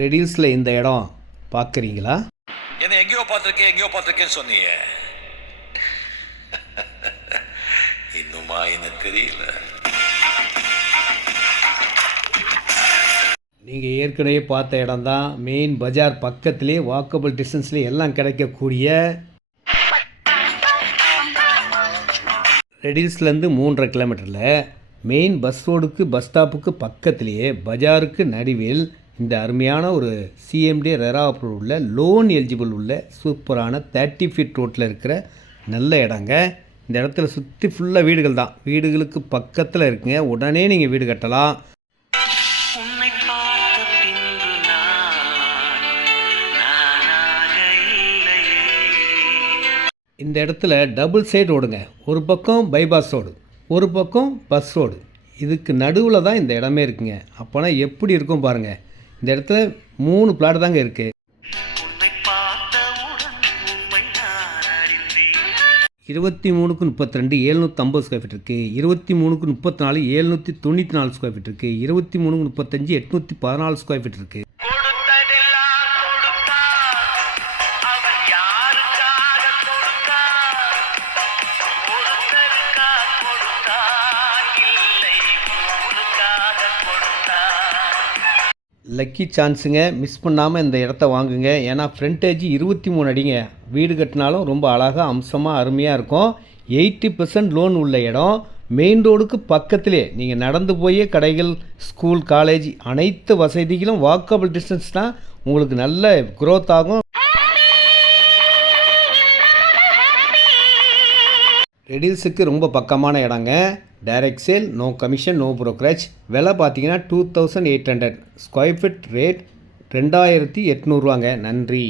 ரெடில்ஸில் இந்த இடம் பார்க்குறீங்களா? என்ன எங்கேயோ பார்த்துருக்கேன்னு சொன்னீங்க. இன்னுமா எனக்கு தெரியல. நீங்கள் ஏற்கனவே பார்த்த இடம் தான். மெயின் பஜார் பக்கத்துலேயே வாக்கபிள் டிஸ்டன்ஸ்லேயே எல்லாம் கிடைக்கக்கூடிய ரெடில்ஸ்லேருந்து 3.5 கிலோமீட்டரில் மெயின் பஸ் ரோடுக்கு பஸ் ஸ்டாப்புக்கு பக்கத்துலேயே பஜாருக்கு நடுவில் இந்த அருமையான ஒரு சிஎம்டி ரெரா அப்ரூவ் உள்ள லோன் எலிஜிபிள் உள்ள சூப்பரான 30 ஃபீட் ரோட்டில் இருக்கிற நல்ல இடங்க. இந்த இடத்துல சுற்றி ஃபுல்லாக வீடுகள் தான். வீடுகளுக்கு பக்கத்தில் இருக்குங்க. உடனே நீங்கள் வீடு கட்டலாம். இந்த இடத்துல டபுள் சைடு ரோடுங்க. ஒரு பக்கம் பைபாஸ் ரோடு, ஒரு பக்கம் பஸ் ரோடு. இதுக்கு நடுவில் தான் இந்த இடமே இருக்குங்க. அப்போனா எப்படி இருக்கும் பாருங்கள். இந்த இடத்துல 3 பிளாட் தாங்க இருக்குது. 23க்கு 32 750 ஸ்கொயர் ஃபீட் இருக்குது. 23க்கு 34 794 ஸ்கொயர் ஃபீட் இருக்குது. 23க்கு 35 814 ஸ்கொயர் ஃபீட் இருக்குது. லக்கி சான்ஸுங்க. மிஸ் பண்ணாமல் இந்த இடத்த வாங்குங்க. ஏன்னா ஃப்ரண்டேஜ் 23 அடிங்க. வீடு கட்டினாலும் ரொம்ப அழகாக அம்சமாக அருமையாக இருக்கும். 80% லோன் உள்ள இடம். மெயின் ரோடுக்கு பக்கத்திலே நீங்கள் நடந்து போய் கடைகள், ஸ்கூல், காலேஜ் அனைத்து வசதிகளும் வாக்கபிள் டிஸ்டன்ஸ் தான். உங்களுக்கு நல்ல க்ரோத் ஆகும். ரெடில்ஸுக்கு ரொம்ப பக்கமான இடங்க. Direct sale, no commission, no brokerage. விலை பார்த்தீங்கன்னா 2800 ஸ்கொயர் ஃபீட். ரேட் 2800 ரூபாங்க. நன்றி.